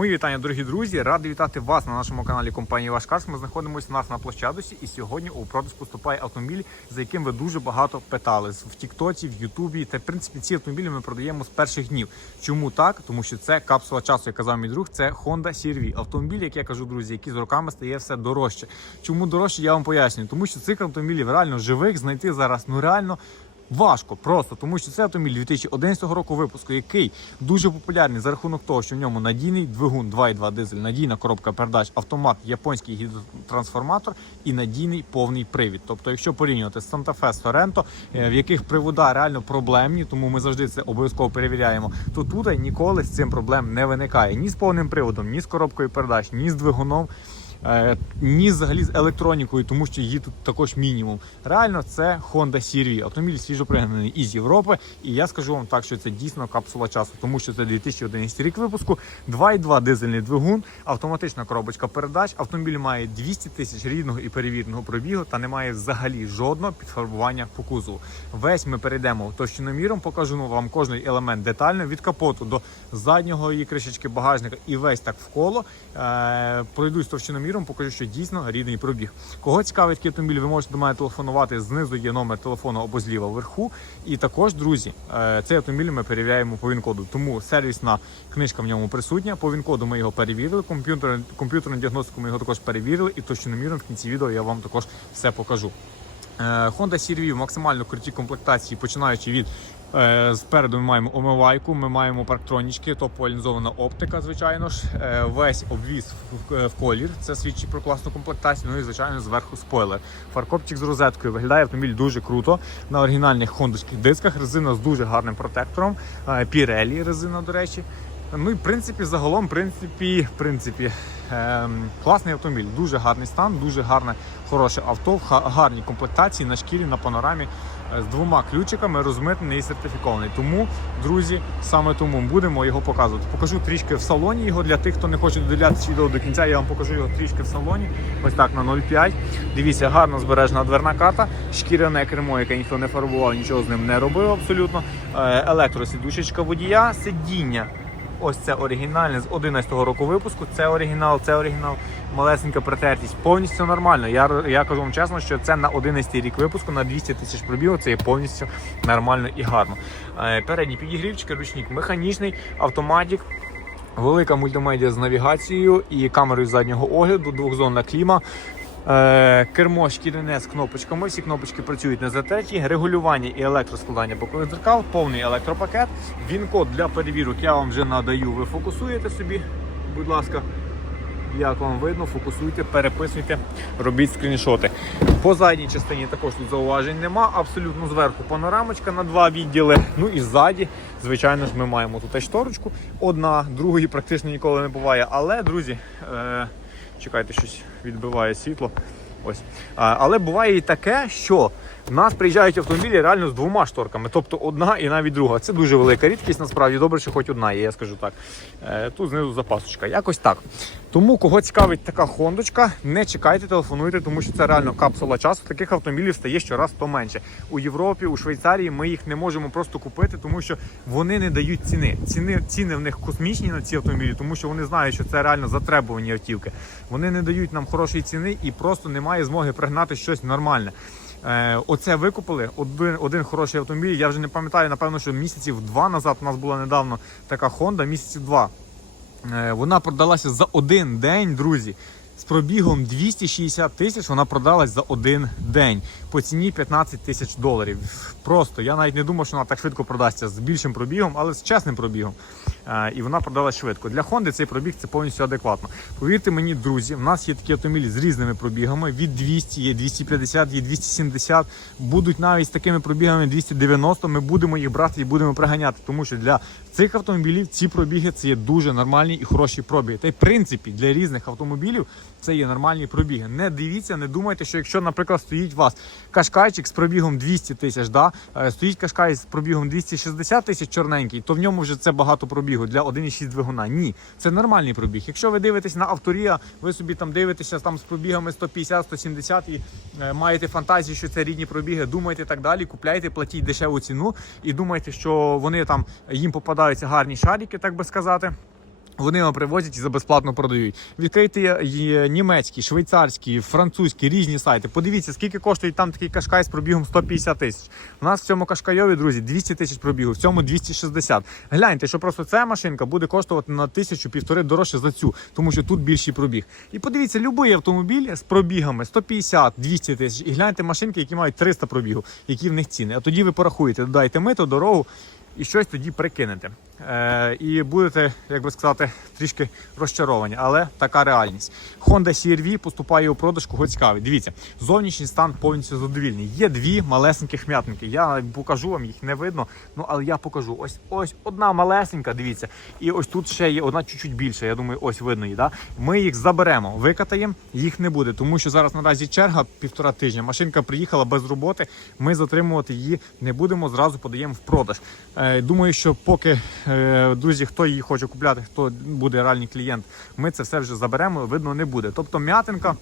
Мої вітання, дорогі друзі. Радий вітати вас на нашому каналі компанії Ваш Карс. Ми знаходимося у нас на площадусі, і сьогодні у продаж поступає автомобіль, за яким ви дуже багато питали в Тіктоці, в Ютубі. Та в принципі ці автомобілі ми продаємо з перших днів. Чому так? Тому що це капсула часу, як казав мій друг. Це Honda CR-V. Автомобіль, як я кажу, друзі, який з роками стає все дорожче. Чому дорожче? Я вам пояснюю. Тому що цих автомобілів реально живих знайти зараз ну реально. Важко просто, тому що це автомобіль 2011 року випуску, який дуже популярний за рахунок того, що в ньому надійний двигун 2.2 дизель, надійна коробка передач, автомат, японський гідротрансформатор і надійний повний привід. Тобто, якщо порівнювати з Santa Fe, Sorento, е, в яких привода реально проблемні, тому ми завжди це обов'язково перевіряємо, то тут ніколи з цим проблем не виникає ні з повним приводом, ні з коробкою передач, ні з двигуном. Е, ні взагалі з електронікою, тому що її тут також мінімум. Реально, це Honda CR-V. Автомобіль свіжопригнаний із Європи. І я скажу вам так, що це дійсно капсула часу, тому що це 2011 рік випуску, 2,2 дизельний двигун, автоматична коробочка передач. Автомобіль має 200 тисяч рідного і перевіреного пробігу та не має взагалі жодного підфарбування по кузову. Весь ми перейдемо товщиноміром, покажу вам кожний елемент детально від капоту до заднього її кришечки багажника і весь так вколо. Е, пройдусь товщиноміром, покажу, що дійсно рідний пробіг. Кого цікавить такий ви можете до мене телефонувати. Знизу є номер телефону або зліва вверху. І також, друзі, е, цей автомобіль ми перевіряємо по він-коду. Тому сервісна книжка в ньому присутня. По він-коду ми його перевірили. Комп'ютер, комп'ютерну діагностику ми його також перевірили. І точно міром в кінці відео я вам також все покажу. Е, Honda CR-V в максимально крутій комплектації, починаючи від е, спереду ми маємо омивайку, ми маємо парктронічки, тополінзована оптика, звичайно ж. Е, весь обвіз в, колір. Це свідчить про класну комплектацію. Ну і звичайно зверху спойлер. Фаркопчик з розеткою виглядає автомобіль дуже круто. На оригінальних хондовських дисках. Резина з дуже гарним протектором. Pirelli резина, до речі. Ну і в принципі, загалом, в принципі, в принципі, ем, класний автомобіль, дуже гарний стан, дуже гарне, хороше авто, в га- гарній комплектації на шкірі, на панорамі е, з двома ключиками розмитнений і сертифікований. Тому, друзі, саме тому будемо його показувати. Покажу трішки в салоні його для тих, хто не хоче додивлятися відео до кінця. Я вам покажу його трішки в салоні. Ось так на 0,5. Дивіться, гарно збережена дверна карта, шкіряне кермо, яке ніхто не фарбував, нічого з ним не робив абсолютно. Е, Електросідушечка водія, сидіння. Ось це оригінальне з 11-го року випуску. Це оригінал, це оригінал, малесенька притертість. Повністю нормально. Я, я кажу вам чесно, що це на 11-й рік випуску, на 200 тисяч пробігу. Це є повністю нормально і гарно. Е, Передні підігрівчики, ручник механічний, автоматик. Велика мультимедіа з навігацією і камерою заднього огляду, двохзонна кліма. Е, кермо шкіряне з кнопочками. Всі кнопочки працюють не затеті. Регулювання і електроскладання бокових дзеркал, повний електропакет. Він-код для перевірок я вам вже надаю. Ви фокусуєте собі, будь ласка. Як вам видно, фокусуйте, переписуйте, робіть скріншоти. По задній частині також тут зауважень нема. Абсолютно зверху панорамочка на два відділи. Ну і ззаді, звичайно ж, ми маємо тут шторочку. Одна, другої практично ніколи не буває. Але, друзі, е- чекайте, щось відбиває світло. Ось. Але буває і таке, що в нас приїжджають автомобілі реально з двома шторками, тобто одна і навіть друга. Це дуже велика рідкість, насправді добре, що хоч одна є, я скажу так. Е, тут знизу запасочка. Якось так. Тому, кого цікавить така хондочка, не чекайте, телефонуйте, тому що це реально капсула часу. Таких автомобілів стає щораз то менше. У Європі, у Швейцарії ми їх не можемо просто купити, тому що вони не дають ціни. Ціни, ціни в них космічні на ці автомобілі, тому що вони знають, що це реально затребувані автівки. Вони не дають нам хорошої ціни і просто немає змоги пригнати щось нормальне. Е, оце викупили. Один, один хороший автомобіль. Я вже не пам'ятаю, напевно, що місяців два назад у нас була недавно така Honda, місяців два. Е, Вона продалася за один день, друзі. З пробігом 260 тисяч вона продалась за один день по ціні 15 тисяч доларів. Просто я навіть не думав, що вона так швидко продасться з більшим пробігом, але з чесним пробігом. Е, І вона продала швидко. Для Honda цей пробіг це повністю адекватно. Повірте мені, друзі, в нас є такі автомобілі з різними пробігами. Від 200, є 250, є 270. Будуть навіть з такими пробігами 290. Ми будемо їх брати і будемо приганяти, тому що для цих автомобілів ці пробіги це є дуже нормальні і хороші пробіги. Та й в принципі для різних автомобілів це є нормальні пробіги. Не дивіться, не думайте, що якщо, наприклад, стоїть у вас кашкайчик з пробігом 200 тисяч, да? е, стоїть кашкай з пробігом 260 тисяч чорненький, то в ньому вже це багато пробігу для 1,6 двигуна. Ні, це нормальний пробіг. Якщо ви дивитесь на авторія, ви собі там дивитеся там з пробігами 150-170 і е, маєте фантазію, що це рідні пробіги, думаєте так далі, купляйте, платіть дешеву ціну і думаєте, що вони там їм попадаються гарні шарики, так би сказати. Вони вам привозять і за безплатно продають. Відкрийте є німецькі, швейцарські, французькі, різні сайти. Подивіться, скільки коштує там такий кашкай з пробігом 150 тисяч. У нас в цьому кашкайові, друзі, 200 тисяч пробігу, в цьому 260. Гляньте, що просто ця машинка буде коштувати на тисячу півтори дорожче за цю, тому що тут більший пробіг. І подивіться, будь-який автомобіль з пробігами 150-200 тисяч. І гляньте машинки, які мають 300 пробігу, які в них ціни. А тоді ви порахуєте, додайте мито, дорогу і щось тоді прикинете. Е, і будете, як би сказати, трішки розчаровані, але така реальність. Honda CR-V поступає у продаж, кого цікавить. Дивіться, зовнішній стан повністю задовільний. Є дві малесеньких м'ятники. Я покажу вам, їх не видно. Ну але я покажу. Ось ось одна малесенька, дивіться. І ось тут ще є одна чуть-чуть більша. Я думаю, ось видно її. Да? Ми їх заберемо, викатаємо, їх не буде, тому що зараз наразі черга півтора тижня. Машинка приїхала без роботи. Ми затримувати її не будемо. Зразу подаємо в продаж. Е, думаю, що поки е, друзі, хто її хоче купляти, хто буде реальний клієнт, ми це все вже заберемо. Видно, не буде. Тобто м'ятинка.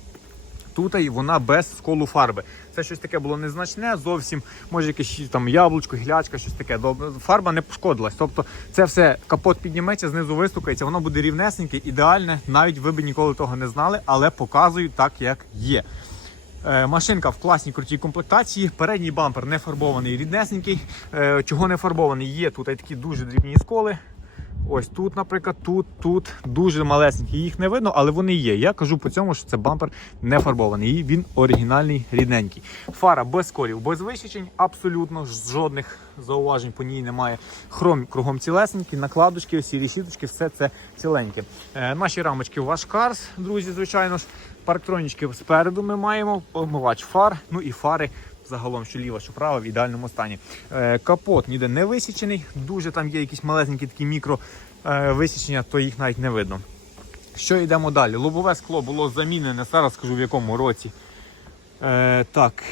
Тут і вона без сколу фарби. Це щось таке було незначне, зовсім може якесь там яблучко, гілячка, щось таке. Фарба не пошкодилась. Тобто це все капот підніметься, знизу вистукається, воно буде рівнесеньке, ідеальне. Навіть ви б ніколи того не знали, але показую так, як є. Е, Машинка в класній крутій комплектації. Передній бампер не фарбований, ріднесенький. Е, Чого не фарбований? Є тут такі дуже дрібні сколи. Ось тут, наприклад, тут, тут дуже малесенькі. Їх не видно, але вони є. Я кажу по цьому, що це бампер не фарбований. І він оригінальний, рідненький. Фара без колів, без висічень, абсолютно жодних зауважень по ній немає. Хром кругом цілесенький, накладочки, всі рішіточки, все це ціленьке. Е, наші рамочки Вашкарс, друзі, звичайно ж. Парктронічки спереду ми маємо, помивач фар, ну і фари загалом, що ліва, що права в ідеальному стані. Е, капот ніде не висічений, дуже там є якісь малесенькі такі мікро е, то їх навіть не видно. Що йдемо далі? Лобове скло було замінене, зараз скажу в якому році. Е, так,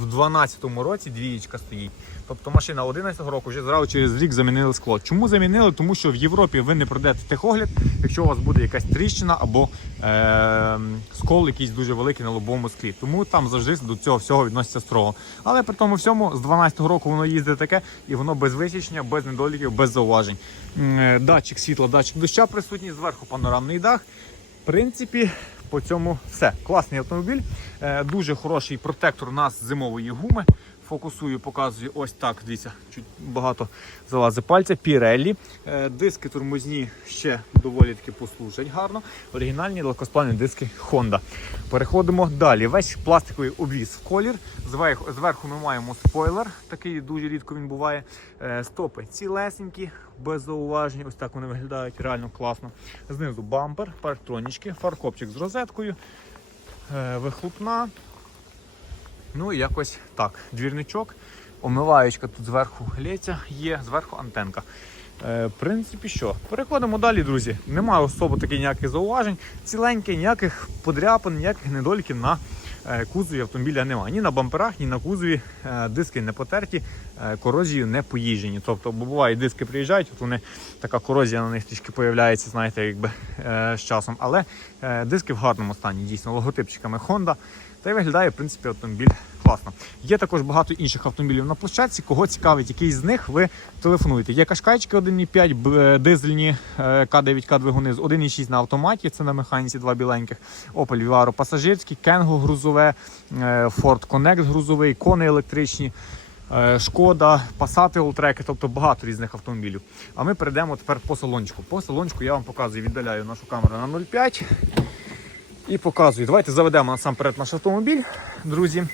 в 12-му році двієчка стоїть. Тобто машина 11-го року вже зразу через рік замінили скло. Чому замінили? Тому що в Європі ви не пройдете техогляд, якщо у вас буде якась тріщина або е- скол якийсь дуже великий на лобовому склі. Тому там завжди до цього всього відноситься строго. Але при тому всьому з 12-го року воно їздить таке, і воно без висічення, без недоліків, без зауважень. Е, Датчик світла, датчик доща присутній, зверху панорамний дах. В принципі, по цьому все. Класний автомобіль. Е, Дуже хороший протектор нас зимової гуми. Фокусую, показую ось так. Дивіться, чуть багато залазить пальця. Піреллі. Е, Диски тормозні ще доволі таки послужать гарно. Оригінальні легкосплавні диски Honda. Переходимо далі. Весь пластиковий обвіз в колір. Зверху, зверху ми маємо спойлер, такий дуже рідко він буває. Е, Стопи цілесенькі, без зауважень. Ось так вони виглядають реально класно. Знизу бампер, парктронічки, фаркопчик з розеткою, е, вихлопна. Ну і якось так. Двірничок, омиваючка тут зверху лється, є, зверху антенка. Е, в принципі, що? Переходимо далі, друзі. Немає особо таких ніяких зауважень. Ціленьке, ніяких подряпин, ніяких недоліків на кузові автомобіля немає. Ні на бамперах, ні на кузові е, диски не потерті, корозію корозією не поїжджені. Тобто, бо буває, диски приїжджають, от вони така корозія на них трішки появляється, знаєте, якби е, з часом. Але е, диски в гарному стані, дійсно, логотипчиками Honda. Та й виглядає, в принципі, автомобіль класно. Є також багато інших автомобілів на площадці. Кого цікавить, який з них ви телефонуєте. Є кашкайчики 1,5, е, дизельні е, К9, К2 з 1,6 на автоматі, це на механіці, два біленьких. Opel Vivaro пасажирський, Кенго грузове, е, Ford Connect грузовий, кони електричні. е, Шкода, Passat Alltrack, тобто багато різних автомобілів. А ми перейдемо тепер по салончику. По салончику я вам показую, віддаляю нашу камеру на 0,5 і показую. Давайте заведемо насамперед наш автомобіль, друзі.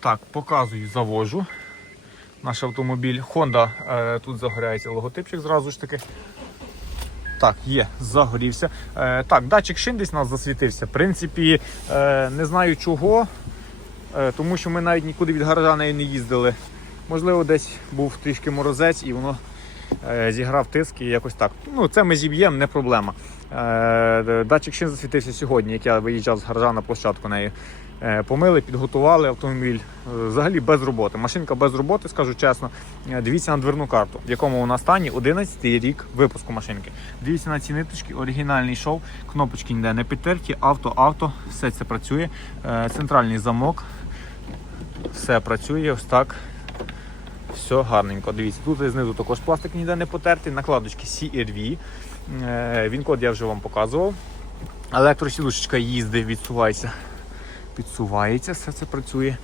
Так, показую, завожу наш автомобіль. Honda е, тут загоряється логотипчик зразу ж таки. Так, є, загорівся. Е, так, датчик шин десь у нас засвітився. В принципі, е, не знаю чого, е, тому що ми навіть нікуди від гаража не їздили. Можливо, десь був трішки морозець і воно зіграв тиск і якось так. Ну, це ми зіб'ємо, не проблема. Е, датчик шин засвітився сьогодні, як я виїжджав з гаража на площадку нею. Е, Помили, підготували автомобіль. Е, Взагалі без роботи. Машинка без роботи, скажу чесно. Е, Дивіться на дверну карту, в якому вона стані 11 рік випуску машинки. Дивіться на ці ниточки, оригінальний шов, кнопочки ніде не підтерті, авто, авто, все це працює. Е, Центральний замок, все працює, ось так. Все гарненько. Дивіться, тут знизу також пластик ніде не потертий, накладочки CRV. Е, Він код я вже вам показував. Електросідушечка їздить, відсувається. Підсувається, все це працює.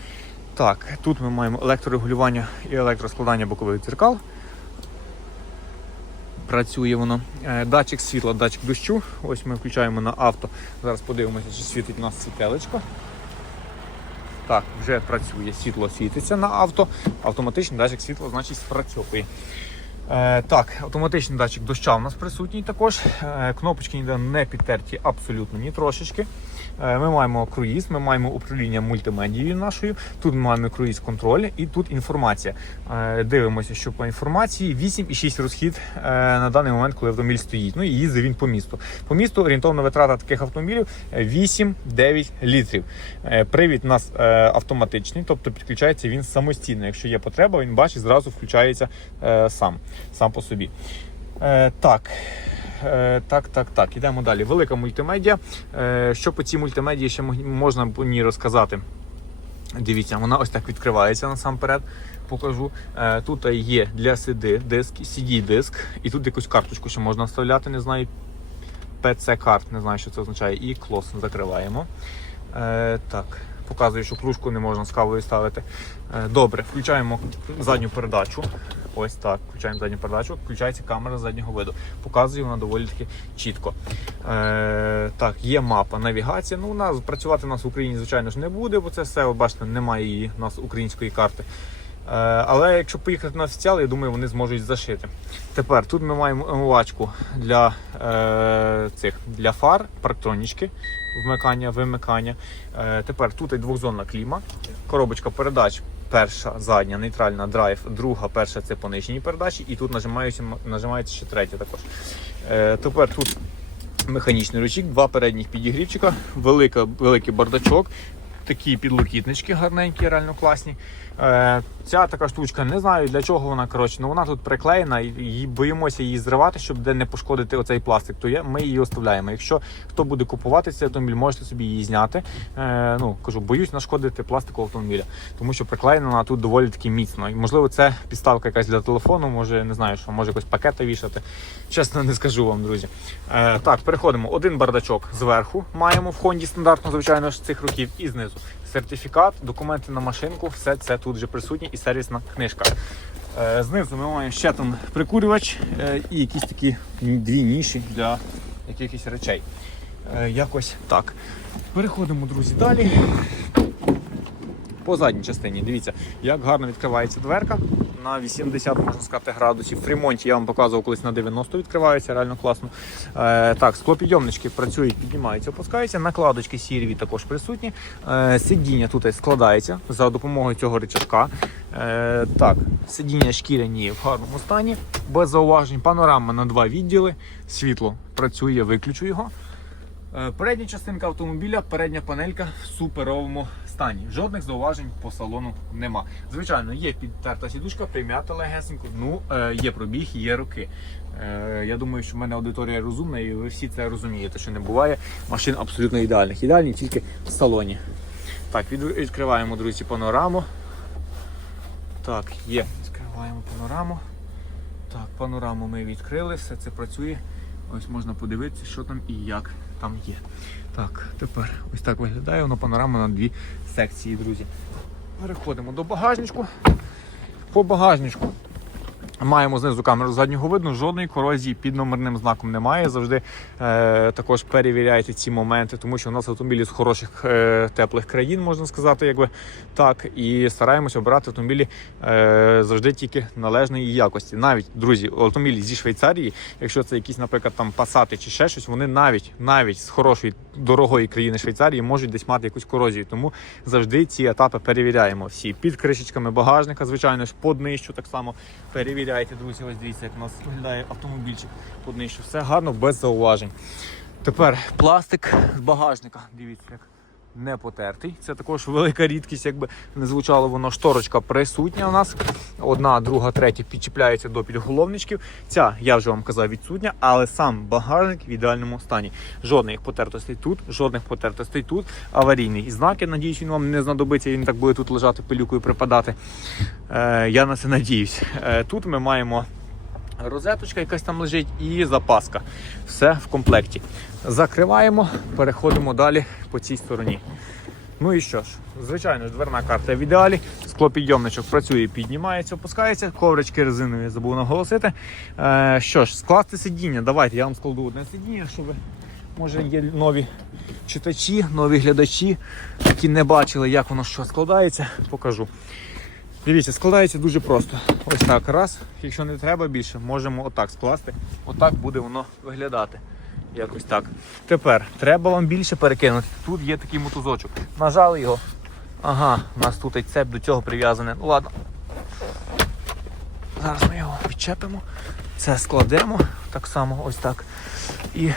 Так, тут ми маємо електрорегулювання і електроскладання бокових дзеркал. Працює воно. Е, Датчик світла, датчик дощу. Ось ми включаємо на авто. Зараз подивимося, чи світить у нас світелечко. Так, вже працює, світло світиться на авто. Автоматичний датчик світла, значить, спрацьовує. Е, так, автоматичний датчик доща у нас присутній також. Е, кнопочки ніде не підтерті абсолютно ні трошечки. Е, ми маємо круїз, ми маємо управління мультимедією нашою. Тут ми маємо круїз контроль і тут інформація. Е, дивимося, що по інформації 8,6 розхід е, на даний момент, коли автомобіль стоїть. Ну і їздить він по місту. По місту орієнтовна витрата таких автомобілів е, 8-9 літрів. Привід у нас автоматичний, тобто підключається він самостійно. Якщо є потреба, він бачить, зразу включається сам, сам по собі. Так. Е, Так, так, так. Ідемо далі. Велика мультимедіа. Е, Що по цій мультимедії ще можна ній розказати? Дивіться, вона ось так відкривається насамперед. Покажу. Е, Тут є для CD диск, CD-диск, і тут якусь карточку ще можна вставляти, не знаю. PC-карт, не знаю, що це означає. І клос закриваємо. Так, показую, що кружку не можна з кавою ставити. Е, добре, включаємо задню передачу. Ось так, включаємо задню передачу, включається камера заднього виду. Показує вона доволі таки чітко. Е, так, є мапа, навігація. Ну, нас працювати у нас в Україні, звичайно ж, не буде, бо це все, от бачите, немає її у нас української карти. Е, але якщо поїхати на офіціал, я думаю, вони зможуть зашити. Тепер тут ми маємо омивачку для е, цих для фар, парктронічки, вмикання, вимикання. Е, тепер тут і двохзонна кліма, коробочка передач. Перша, задня, нейтральна, драйв, друга, перша це по нижній передачі, і тут нажимається, нажимається ще третя також. Е, тепер тут механічний ручник, два передніх підігрівчика, велика, великий бардачок, такі підлокітнички гарненькі, реально класні. Е, ця така штучка, не знаю для чого вона. коротше, ну Вона тут приклеєна і боїмося її зривати, щоб де не пошкодити оцей пластик. То я, ми її оставляємо. Якщо хто буде купувати цей автомобіль, можете собі її зняти. Е, ну кажу, боюсь нашкодити пластику автомобіля, тому що приклеєна вона тут доволі таки міцно. І можливо, це підставка якась для телефону, може не знаю, що може якось пакети вішати. Чесно, не скажу вам, друзі. Е, так, переходимо. Один бардачок зверху маємо в Хонді стандартно, звичайно ж, цих років, і знизу. Сертифікат, документи на машинку, все це тут вже присутнє і сервісна книжка. Е, знизу ми маємо ще там прикурювач е, і якісь такі дві ніші для якихось речей. Е, якось так. Переходимо, друзі, далі. По задній частині, дивіться, як гарно відкривається дверка на 80, можна сказати, градусів. В ремонті я вам показував колись на 90 відкривається, реально класно. Е, так, склопідйомнички працюють, піднімаються, опускаються. Накладочки сірві також присутні. Е, сидіння тут складається за допомогою цього рычажка. Е, так, сидіння шкіряні в гарному стані, без зауважень. Панорама на два відділи. Світло працює, виключу його. Е, Передня частинка автомобіля, передня панелька в суперовому стані. Жодних зауважень по салону нема. Звичайно, є підтерта сідушка, прим'ята легесенько, ну е, є пробіг, є роки. Е, Я думаю, що в мене аудиторія розумна, і ви всі це розумієте, що не буває машин абсолютно ідеальних. Ідеальні тільки в салоні. Так, відкриваємо, друзі, панораму. Так, є. Відкриваємо панораму. Так, панораму ми відкрили, все це працює. Ось можна подивитися, що там і як там є. Так, тепер ось так виглядає воно панорама на дві секції, друзі. Переходимо до багажничку. По багажничку маємо знизу камеру заднього виду, жодної корозії під номерним знаком немає. Завжди е, також перевіряйте ці моменти, тому що у нас автомобілі з хороших е, теплих країн, можна сказати, якби так. І стараємося обирати автомобілі е, завжди тільки належної якості. Навіть друзі, автомобілі зі Швейцарії, якщо це якісь, наприклад, там пасати чи ще щось, вони навіть навіть з хорошої дорогої країни Швейцарії можуть десь мати якусь корозію. Тому завжди ці етапи перевіряємо. Всі під кришечками багажника, звичайно ж, по днищу так само перевіряйте, друзі. Ось дивіться, як у нас виглядає автомобільчик по днищу. Все гарно, без зауважень. Тепер пластик з багажника. Дивіться, як не потертий. Це також велика рідкість, якби не звучало воно. Шторочка присутня у нас. Одна, друга, третя підчіпляється до підголовничків. Ця, я вже вам казав, відсутня, але сам багажник в ідеальному стані. Жодних потертостей тут, жодних потертостей тут. Аварійний. І знаки, надіюсь, він вам не знадобиться, він так буде тут лежати пилюкою припадати. Е, я на це надіюсь. Е, тут ми маємо розеточка, якась там лежить, і запаска. Все в комплекті. Закриваємо, переходимо далі по цій стороні. Ну і що ж, звичайно ж, дверна карта в ідеалі. Склопідйомничок працює, піднімається, опускається. Коврички резинові забув наголосити. Е, що ж, скласти сидіння. Давайте я вам складу одне сидіння, щоб може є нові читачі, нові глядачі, які не бачили, як воно що складається. Покажу. Дивіться, складається дуже просто. Ось так. Раз. Якщо не треба більше, можемо отак скласти. Отак буде воно виглядати. Якось так. Тепер треба вам більше перекинути. Тут є такий мотузочок. Нажали його. Ага, у нас тут і цеп до цього прив'язане. Ну ладно. Зараз ми його відчепимо. Це складемо так само, ось так. І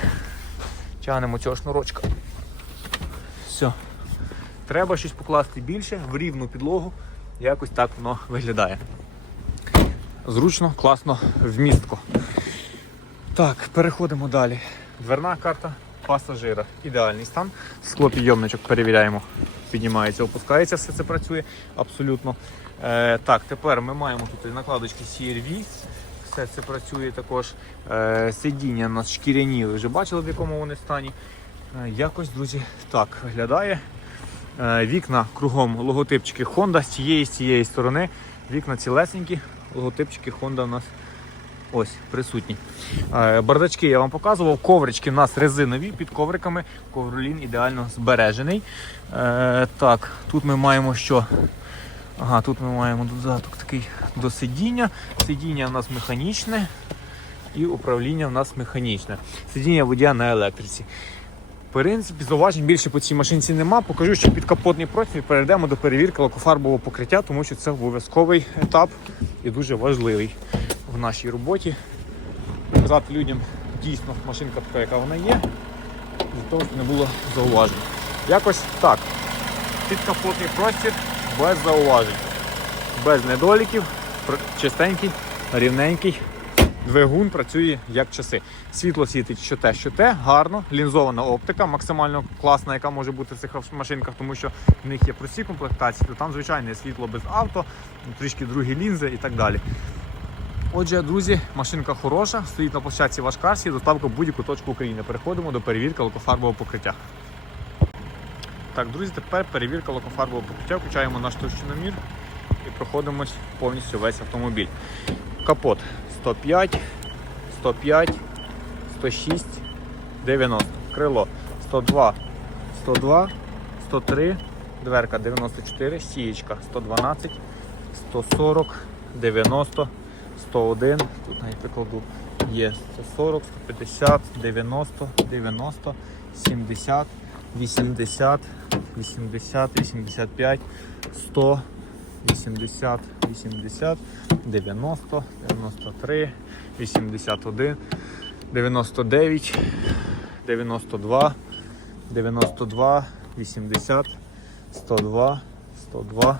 тягнемо цього шнурочка. Все. Треба щось покласти більше в рівну підлогу. Якось так воно виглядає. Зручно, класно, вмістко. Так, переходимо далі. Дверна карта пасажира. Ідеальний стан. Склопідйомничок перевіряємо. Піднімається, опускається, все це працює абсолютно. Е, так, тепер ми маємо тут накладочки CRV. Все це працює також. Е, сидіння у нас шкіряні, ви вже бачили, в якому вони стані. Е, якось, друзі, так виглядає. Е, Вікна кругом логотипчики Honda з цієї з цієї сторони. Вікна цілесенькі, логотипчики Honda у нас ось присутні. Е, Бардачки я вам показував. Коврички у нас резинові під ковриками. Ковролін ідеально збережений. Е, так, тут ми маємо що? Ага, тут ми маємо додаток такий до сидіння. Сидіння у нас механічне і управління у нас механічне. Сидіння водія на електриці. В принципі, зауважень більше по цій машинці нема. Покажу, що підкапотний профіль перейдемо до перевірки лакофарбового покриття, тому що це обов'язковий етап і дуже важливий в нашій роботі. Показати людям дійсно машинка така, яка вона є, для того, щоб не було зауважень. Якось так. Підкапотний простір без зауважень, без недоліків, чистенький, рівненький. Двигун працює як часи. Світло світить що те, що те, гарно, лінзована оптика, максимально класна, яка може бути в цих машинках, тому що в них є прості комплектації, то там звичайне світло без авто, трішки другі лінзи і так далі. Отже, друзі, машинка хороша, стоїть на площадці Вашкарсі, доставка в будь-яку точку України. Переходимо до перевірки лакофарбового покриття. Так, друзі, тепер перевірка лакофарбового покриття. Включаємо наш товщиномір і проходимось повністю весь автомобіль. Капот 105, 105, 106, 90. Крило 102, 102, 103, дверка 94, сієчка 112, 140, 90, 101. Тут навіть прикладу є 140, 150, 90, 90, 70, 80, 80, 85, 100, 80, 80, 90, 93, 81, 99, 92, 92, 80, 102, 102,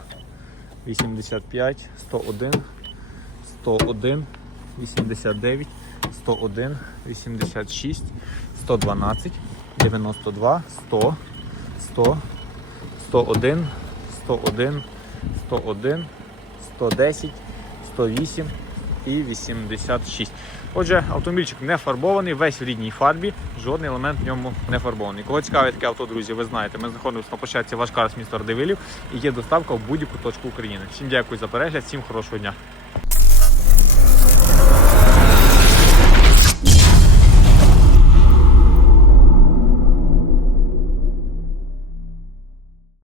85, 101, 101, 89, 101, 86, 112, 92, 100, 100, 101, 101, 101, 110, 108 і 86. Отже, автомобільчик не фарбований, весь в рідній фарбі, жодний елемент в ньому не фарбований. Коли цікавить таке авто, друзі, ви знаєте, ми знаходимося на площадці Вашкарс міста Радивилів і є доставка в будь-яку точку України. Всім дякую за перегляд, всім хорошого дня.